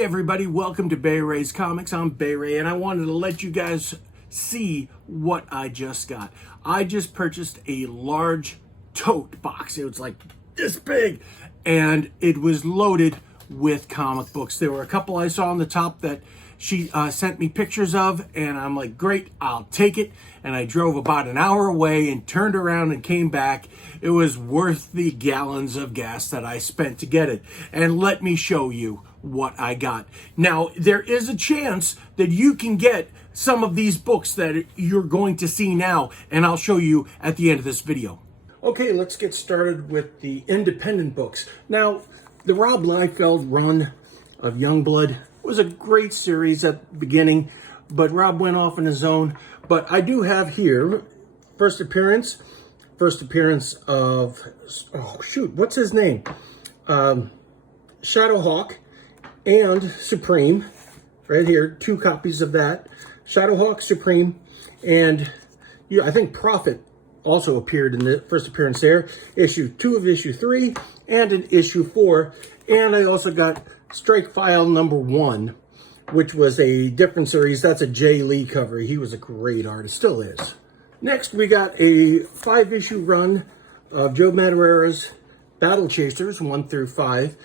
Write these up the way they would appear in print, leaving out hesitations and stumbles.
Hey everybody, welcome to Bay Ray's Comics. I'm Bay Ray and I wanted to let you guys see what I just got. I just purchased a large tote box. It was like this big and it was loaded with comic books. There were a couple I saw on the top that she sent me pictures of and I'm like, great, I'll take it. And I drove about an hour away and turned around and came back. It was worth the gallons of gas that I spent to get it. And let me show you what I got. Now, there is a chance that you can get some of these books that you're going to see now, and I'll show you at the end of this video. Okay, let's get started with the independent books. Now, the Rob Liefeld run of Youngblood was a great series at the beginning, but Rob went off on his own. But I do have here first appearance of, oh shoot, what's his name? Shadowhawk and Supreme, right here, 2 copies of that. Shadowhawk, Supreme, and yeah, I think Prophet also appeared in the first appearance there. Issue 2 of issue 3 and an issue 4. And I also got Strike File number 1, which was a different series. That's a Jay Lee cover. He was a great artist, still is. Next, we got a 5-issue run of Joe Madureira's Battle Chasers 1 through 5.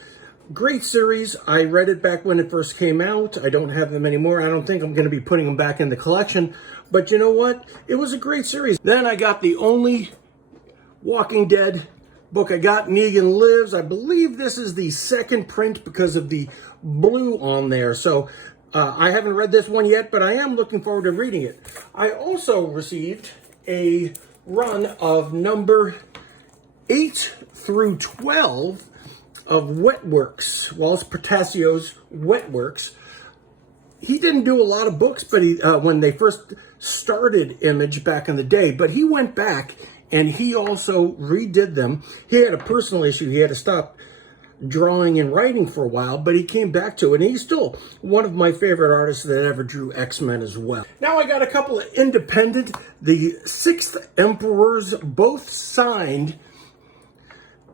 Great series. I read it back when it first came out. I don't have them anymore. I don't think I'm going to be putting them back in the collection. But you know what? It was a great series. Then I got the only Walking Dead book I got, Negan Lives. I believe this is the second print because of the blue on there. So I haven't read this one yet, but I am looking forward to reading it. I also received a run of number 8 through 12 of Wetworks, Wallace Portacio's Wetworks. He didn't do a lot of books, but he when they first started Image back in the day, but he went back and he also redid them. He had a personal issue. He had to stop drawing and writing for a while, but he came back to it, and he's still one of my favorite artists that ever drew X-Men as well. Now I got a couple of independent, the Sixth Emperors, both signed.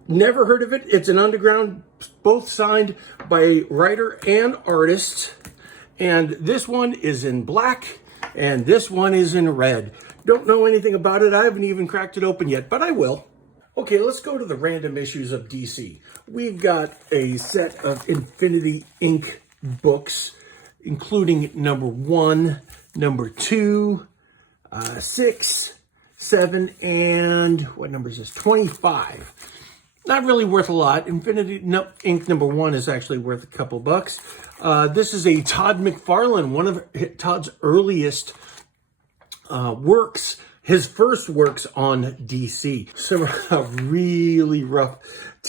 Never heard of it. It's an underground, both signed by a writer and artist. And this one is in black, and this one is in red. Don't know anything about it. I haven't even cracked it open yet, but I will. Okay, let's go to the random issues of DC. We've got a set of Infinity Inc. books, including number 1, number 2, 6, 7, and what number is this? 25. Not really worth a lot. Infinity Inc. number 1 is actually worth a couple bucks. This is a Todd McFarlane, one of Todd's earliest works, his first works on DC. Some really rough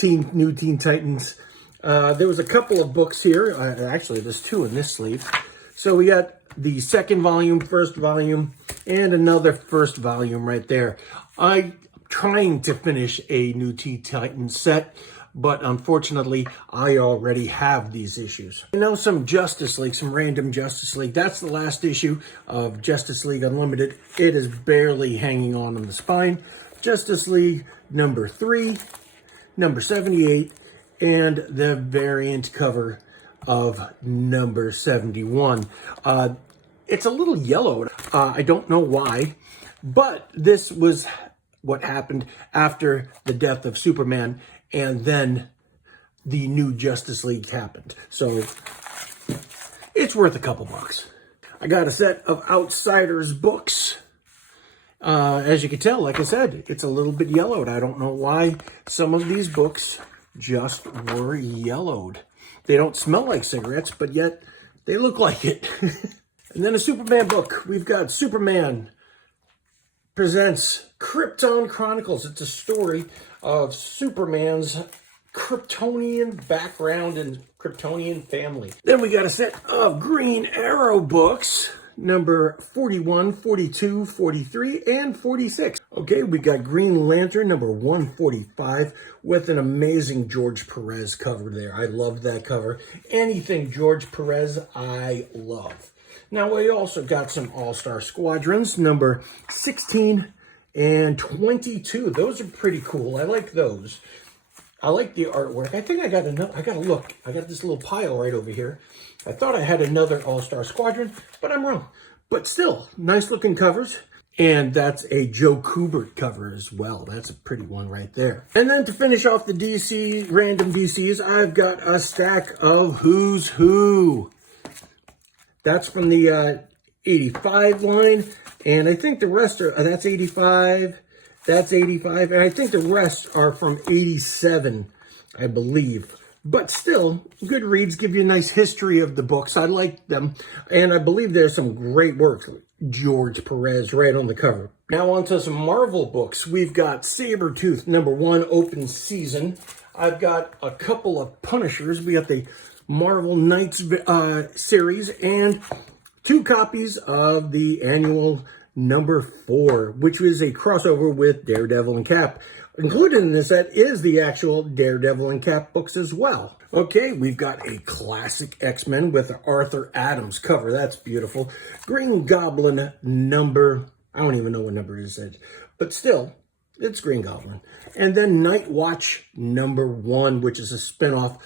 New Teen Titans. There was a couple of books here. Actually, there's 2 in this sleeve. So we got the second volume, first volume, and another first volume right there. I'm trying to finish a New Teen Titans set, but unfortunately, I already have these issues. I know some Justice League, some random Justice League. That's the last issue of Justice League Unlimited. It is barely hanging on the spine. Justice League number 3, number 78, and the variant cover of number 71. It's a little yellow. I don't know why, but this was what happened after the death of Superman, and then the new Justice League happened. So it's worth a couple bucks. I got a set of Outsiders books. As you can tell, like I said, it's a little bit yellowed. I don't know why some of these books just were yellowed. They don't smell like cigarettes, but yet they look like it. And then a Superman book. We've got Superman presents Krypton Chronicles. It's a story of Superman's Kryptonian background and Kryptonian family. Then we got a set of Green Arrow books, number 41, 42, 43, and 46. Okay, we got Green Lantern, number 145, with an amazing George Perez cover there. I love that cover. Anything George Perez, I love. Now, we also got some All-Star Squadrons, number 16 and 22. Those are pretty cool. I like those. I like the artwork. I think I got another. I got to look. I got this little pile right over here. I thought I had another All-Star Squadron, but I'm wrong. But still, nice looking covers. And that's a Joe Kubert cover as well. That's a pretty one right there. And then to finish off the DC, random DCs, I've got a stack of Who's Who. That's from the 85 line. And I think the rest are, that's 85, that's 85. And I think the rest are from 87, I believe. But still, good reads, give you a nice history of the books. I like them. And I believe there's some great work. George Perez right on the cover. Now on to some Marvel books. We've got Sabretooth #1 open season. I've got a couple of Punishers. We got the Marvel Knights series and 2 copies of the annual #4, which is a crossover with Daredevil and Cap. Included in this set is the actual Daredevil and Cap books as well. Okay, we've got a classic X-Men with an Arthur Adams cover. That's beautiful. Green Goblin number, I don't even know what number it is, but still, it's Green Goblin. And then Night Watch #1, which is a spinoff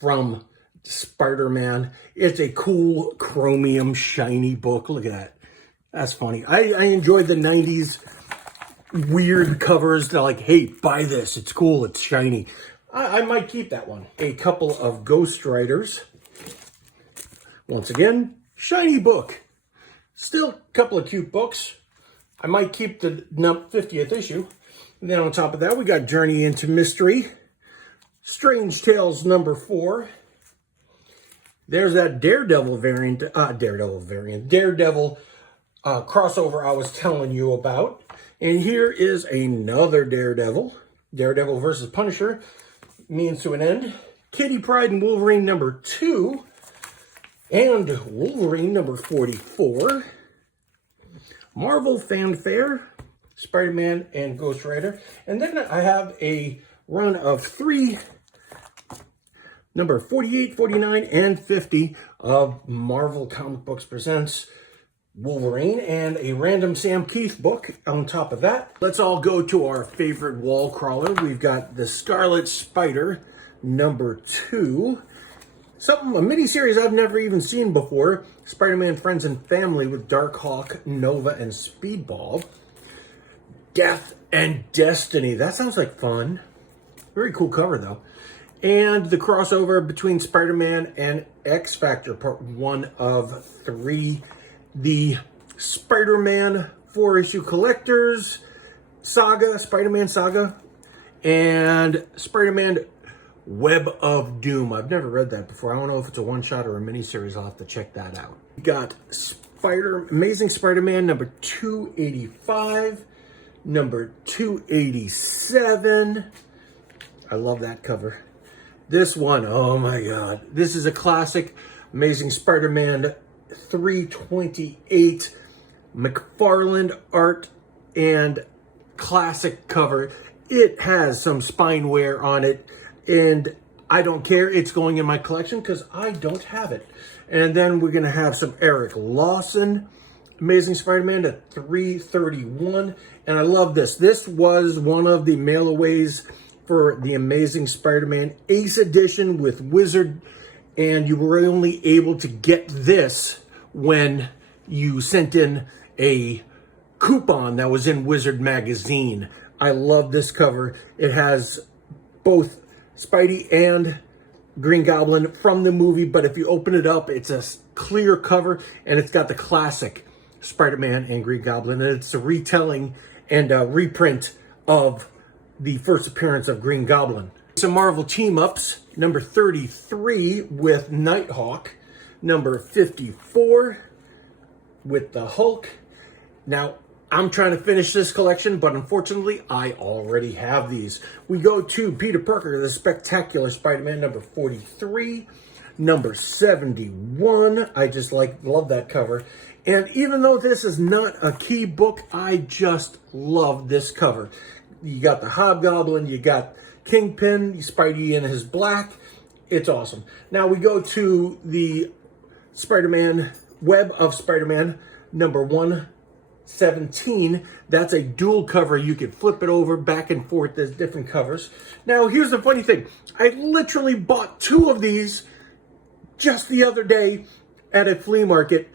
from Spider-Man. It's a cool chromium shiny book. Look at that. That's funny. I enjoyed the 90s weird covers. They're like, hey, buy this. It's cool. It's shiny. I might keep that one. A couple of Ghost Riders. Once again, shiny book. Still a couple of cute books. I might keep the 50th issue. And then on top of that, we got Journey into Mystery. Strange Tales #4. There's that Daredevil crossover I was telling you about. And here is another Daredevil. Daredevil versus Punisher. Means to an End. Kitty Pryde and Wolverine #2. And Wolverine #44. Marvel Fanfare. Spider-Man and Ghost Rider. And then I have a run of 3, number 48, 49, and 50 of Marvel Comic Books Presents Wolverine, and a random Sam Keith book on top of that. Let's all go to our favorite wall crawler. We've got the Scarlet Spider #2. A mini-series I've never even seen before. Spider-Man Friends and Family with Darkhawk, Nova, and Speedball. Death and Destiny. That sounds like fun. Very cool cover, though. And the crossover between Spider-Man and X-Factor, part 1 of 3. The Spider-Man 4-issue collectors saga, Spider-Man saga, and Spider-Man Web of Doom. I've never read that before. I don't know if it's a one-shot or a miniseries. I'll have to check that out. We got Amazing Spider-Man #285, #287. I love that cover. This one, oh my God. This is a classic Amazing Spider-Man 328 McFarlane art and classic cover. It has some spine wear on it, and I don't care. It's going in my collection because I don't have it. And then we're going to have some Eric Lawson Amazing Spider-Man at 331. And I love this. This was one of the mail-aways for the Amazing Spider-Man Ace Edition with Wizard. And you were only able to get this when you sent in a coupon that was in Wizard magazine. I love this cover. It has both Spidey and Green Goblin from the movie, but if you open it up, it's a clear cover, and it's got the classic Spider-Man and Green Goblin, and it's a retelling and a reprint of the first appearance of Green Goblin. Some Marvel team-ups, number 33 with Nighthawk, number 54 with the Hulk. Now, I'm trying to finish this collection, but unfortunately, I already have these. We go to Peter Parker, the Spectacular Spider-Man, number 43, number 71. I just love that cover. And even though this is not a key book, I just love this cover. You got the Hobgoblin, you got Kingpin, Spidey in his black. It's awesome. Now we go to the Spider-Man, Web of Spider-Man, number 1 17. That's a dual cover. You can flip it over back and forth. There's different covers. Now, here's the funny thing. I literally bought 2 of these just the other day at a flea market.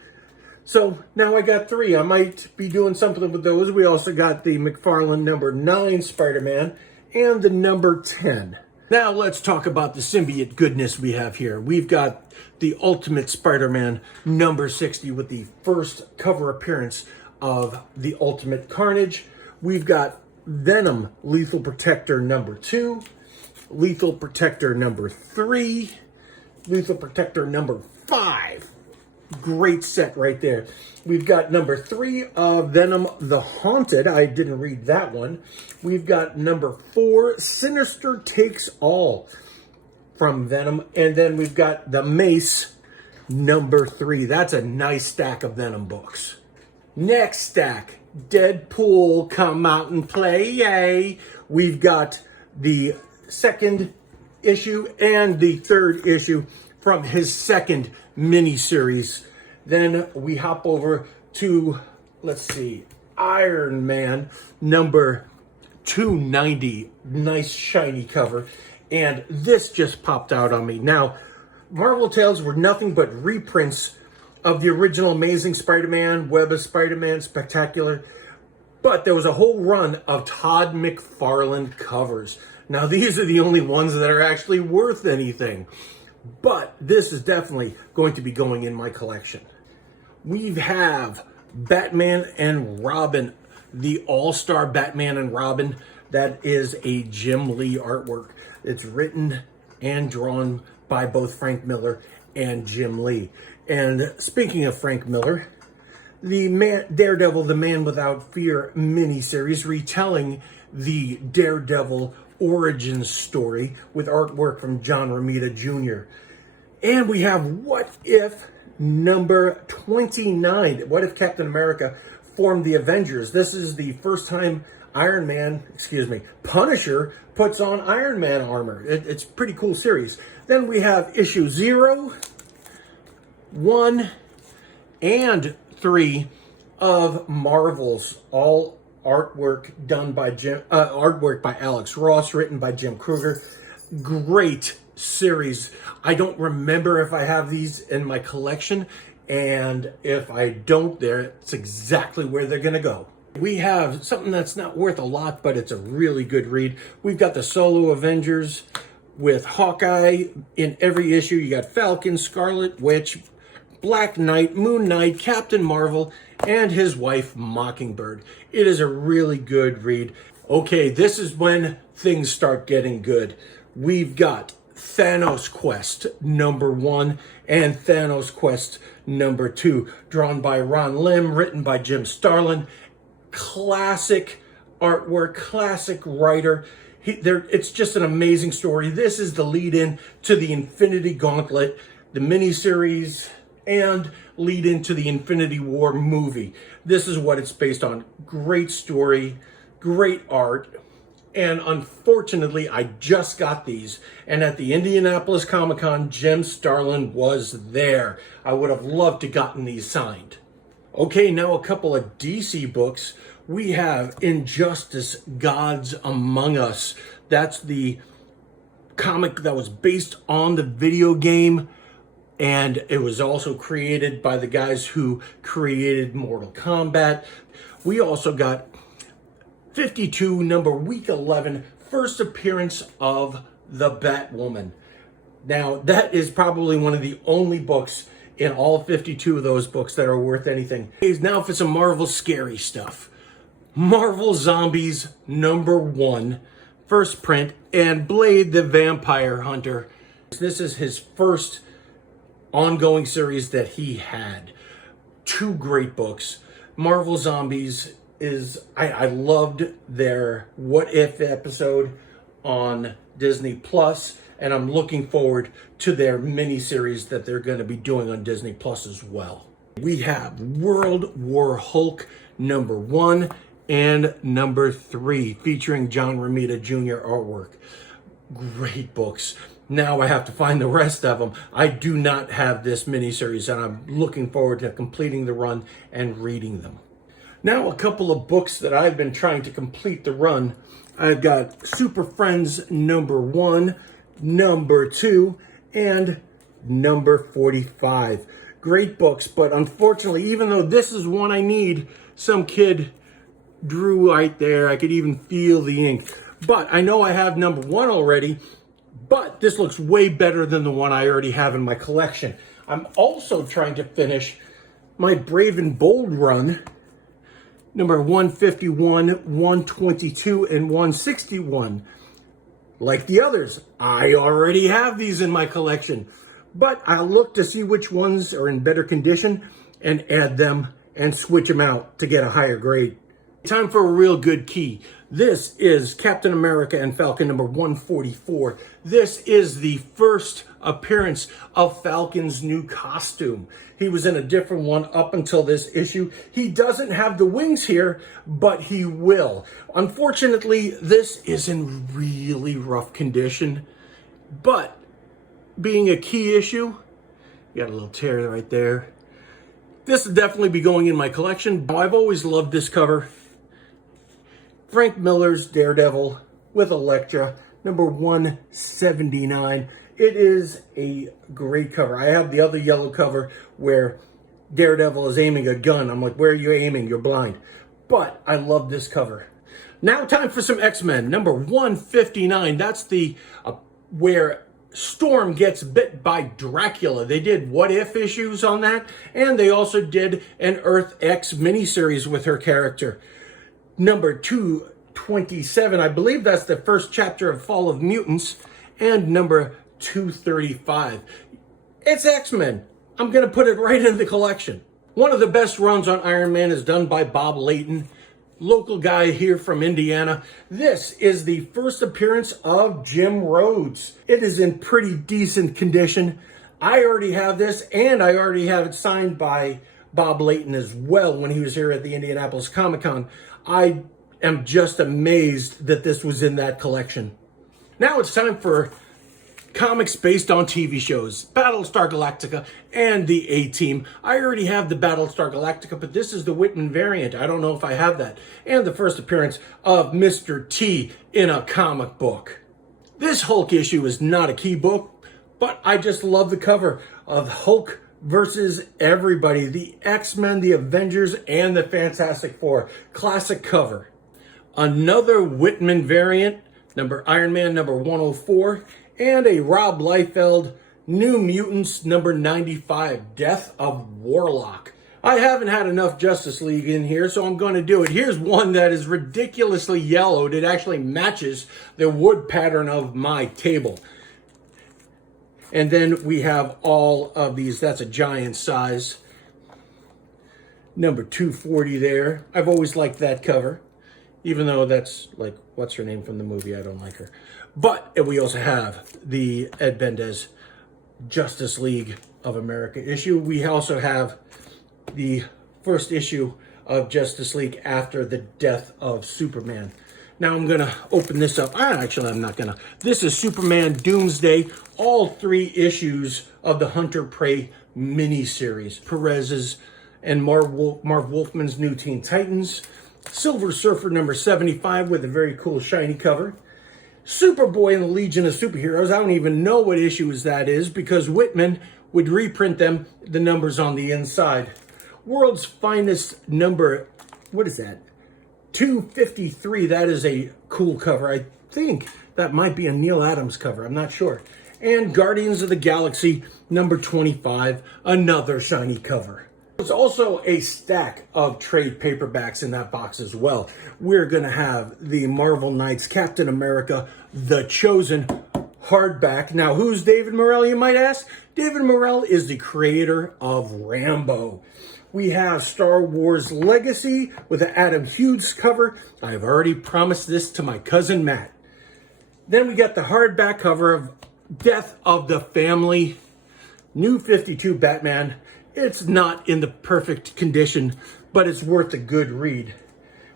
So now I got 3. I might be doing something with those. We also got the McFarlane number 9 Spider-Man and the number 10. Now let's talk about the symbiote goodness we have here. We've got the Ultimate Spider-Man number 60 with the first cover appearance of the Ultimate Carnage. We've got Venom Lethal Protector number 2, Lethal Protector number 3, Lethal Protector number 5. Great set right there. We've got number 3 of Venom the Haunted. I didn't read that one. We've got number 4, Sinister Takes All from Venom. And then we've got the Mace number 3. That's a nice stack of Venom books. Next stack, Deadpool Come Out and Play, yay. We've got the 2nd issue and the 3rd issue from his 2nd miniseries. Then we hop over to, let's see, Iron Man number 290. Nice shiny cover. And this just popped out on me. Now, Marvel Tales were nothing but reprints of the original Amazing Spider-Man, Web of Spider-Man, Spectacular. But there was a whole run of Todd McFarlane covers. Now, these are the only ones that are actually worth anything. But this is definitely going to be going in my collection. We have Batman and Robin, the All-Star Batman and Robin. That is a Jim Lee artwork. It's written and drawn by both Frank Miller and Jim Lee. And speaking of Frank Miller, the Daredevil, the Man Without Fear miniseries, retelling the Daredevil origin story with artwork from John Romita Jr. And we have What If number 29. What if Captain America formed the Avengers? This is the first time Punisher puts on Iron Man armor. It's a pretty cool series. Then we have issue 0, 1, and 3 of Marvel's, all artwork done by artwork by Alex Ross, written by Jim Kruger. Great series. I don't remember if I have these in my collection, and if I don't, it's exactly where they're gonna go. We have something that's not worth a lot, but it's a really good read. We've got the Solo Avengers with Hawkeye in every issue. You got Falcon, Scarlet Witch, Black Knight, Moon Knight, Captain Marvel, and his wife Mockingbird. It is a really good read. Okay, this is when things start getting good. We've got Thanos Quest number 1 and Thanos Quest number 2, drawn by Ron Lim, written by Jim Starlin. Classic artwork, classic writer. It's just an amazing story. This is the lead-in to the Infinity Gauntlet, the miniseries, and lead into the Infinity War movie. This is what it's based on. Great story, great art. And unfortunately, I just got these. And at the Indianapolis Comic-Con, Jim Starlin was there. I would have loved to gotten these signed. Okay, now a couple of DC books. We have Injustice, Gods Among Us. That's the comic that was based on the video game. And it was also created by the guys who created Mortal Kombat. We also got 52, number week 11, first appearance of the Batwoman. Now, that is probably one of the only books in all 52 of those books that are worth anything. Now for some Marvel scary stuff. Marvel Zombies number 1, first print, and Blade the Vampire Hunter. This is his first ongoing series that he had. 2 great books. Marvel Zombies is, I loved their What If episode on Disney Plus, and I'm looking forward to their miniseries that they're going to be doing on Disney Plus as well. We have World War Hulk number 1 and number 3, featuring John Romita Jr. artwork. Great books. Now I have to find the rest of them. I do not have this miniseries, and I'm looking forward to completing the run and reading them. Now a couple of books that I've been trying to complete the run. I've got Super Friends number 1, number 2, and number 45. Great books, but unfortunately, even though this is one I need, some kid drew right there. I could even feel the ink. But I know I have number 1 already, but this looks way better than the one I already have in my collection. I'm also trying to finish my Brave and Bold run, number 151, 122, and 161. Like the others, I already have these in my collection, but I'll look to see which ones are in better condition and add them and switch them out to get a higher grade. Time for a real good key. This is Captain America and Falcon number 144. This is the first appearance of Falcon's new costume. He was in a different one up until this issue. He doesn't have the wings here, but he will. Unfortunately, this is in really rough condition, but being a key issue, you got a little tear right there. This will definitely be going in my collection. I've always loved this cover. Frank Miller's Daredevil with Elektra, number 179. It is a great cover. I have the other yellow cover where Daredevil is aiming a gun. I'm like, where are you aiming? You're blind. But I love this cover. Now time for some X-Men, number 159. That's the where Storm gets bit by Dracula. They did what if issues on that, and they also did an Earth X miniseries with her character. Number 227, I believe that's the first chapter of Fall of Mutants, and number 235. It's X-Men. I'm going to put it right in the collection. One of the best runs on Iron Man is done by Bob Layton, local guy here from Indiana. This is the first appearance of Jim Rhodes. It is in pretty decent condition. I already have this, and I already have it signed by Bob Layton as well when he was here at the Indianapolis Comic-Con. I am just amazed that this was in that collection. Now it's time for comics based on TV shows, Battlestar Galactica and the A-Team. I already have the Battlestar Galactica, but this is the Whitman variant. I don't know if I have that. And the first appearance of Mr. T in a comic book. This Hulk issue is not a key book, but I just love the cover of Hulk versus everybody, the X-Men, the Avengers, and the Fantastic Four. Classic cover. Another Whitman variant, Iron Man number 104, and a Rob Liefeld New Mutants number 95, Death of Warlock. I haven't had enough Justice League in here, so I'm going to do it. Here's one that is ridiculously yellowed. It actually matches the wood pattern of my table. And then we have all of these. That's a giant size. Number 240 there. I've always liked that cover. Even though that's like, what's her name from the movie? I don't like her. But we also have the Ed Bendis Justice League of America issue. We also have the first issue of Justice League after the death of Superman. Now I'm going to open this up. Actually, I'm not going to. This is Superman Doomsday, all 3 issues of the Hunter Prey miniseries. Perez's and Marv Wolfman's New Teen Titans. Silver Surfer number 75 with a very cool shiny cover. Superboy and the Legion of Superheroes. I don't even know what issues that is because Whitman would reprint them, the numbers on the inside. World's Finest number, what is that? 253, that is a cool cover. I think that might be a Neil Adams cover. I'm not sure. And Guardians of the Galaxy, number 25, another shiny cover. There's also a stack of trade paperbacks in that box as well. We're going to have the Marvel Knights Captain America, The Chosen hardback. Now, who's David Morrell, you might ask? David Morrell is the creator of Rambo. We have Star Wars Legacy with an Adam Hughes cover. I've already promised this to my cousin Matt. Then we got the hardback cover of Death of the Family, New 52 Batman. It's not in the perfect condition, but it's worth a good read.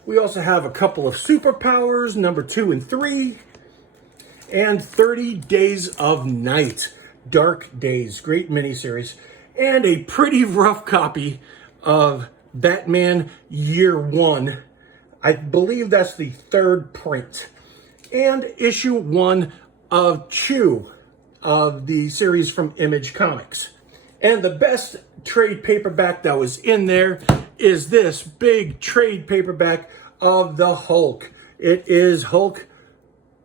We also have a couple of Superpowers, number 2 and 3, and 30 Days of Night, Dark Days, great miniseries, and a pretty rough copy of Batman Year One. I believe that's the 3rd print. And issue 1 of Chew of the series from Image Comics. And the best trade paperback that was in there is this big trade paperback of the Hulk. It is Hulk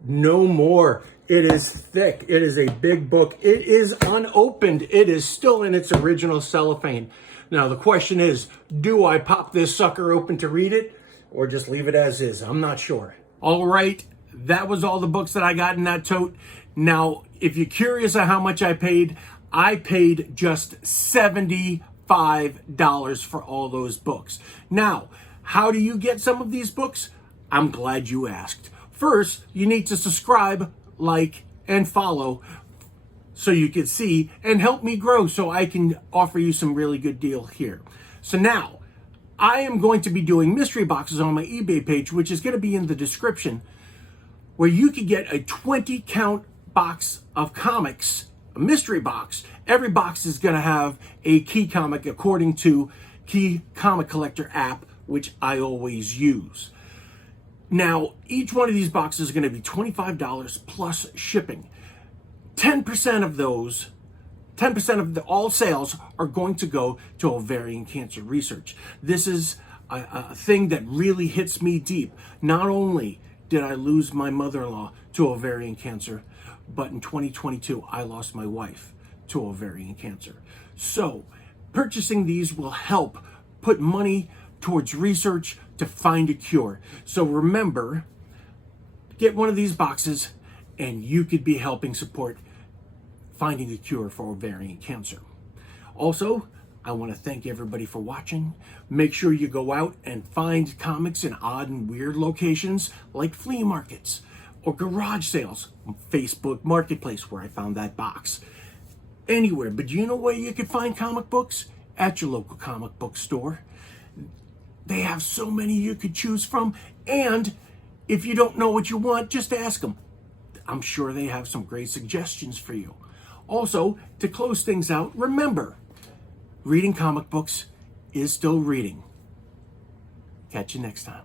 No More. It is thick. It is a big book. It is unopened. It is still in its original cellophane. Now, the question is, do I pop this sucker open to read it or just leave it as is? I'm not sure. All right, that was all the books that I got in that tote. Now, if you're curious on how much I paid just $75 for all those books. Now, how do you get some of these books? I'm glad you asked. First, you need to subscribe, like, and follow so you can see and help me grow so I can offer you some really good deal here. So now, I am going to be doing mystery boxes on my eBay page, which is going to be in the description, where you can get a 20 count box of comics, a mystery box. Every box is going to have a key comic according to Key Comic Collector app, which I always use. Now, each one of these boxes is going to be $25 plus shipping. 10% of those, 10% of all sales are going to go to ovarian cancer research. This is a thing that really hits me deep. Not only did I lose my mother-in-law to ovarian cancer, but in 2022, I lost my wife to ovarian cancer. So purchasing these will help put money towards research to find a cure. So remember, get one of these boxes and you could be helping support finding a cure for ovarian cancer. Also, I want to thank everybody for watching. Make sure you go out and find comics in odd and weird locations like flea markets or garage sales, Facebook Marketplace, where I found that box. Anywhere, but you know where you can find comic books? At your local comic book store. They have so many you could choose from, and if you don't know what you want, just ask them. I'm sure they have some great suggestions for you. Also, to close things out, remember, reading comic books is still reading. Catch you next time.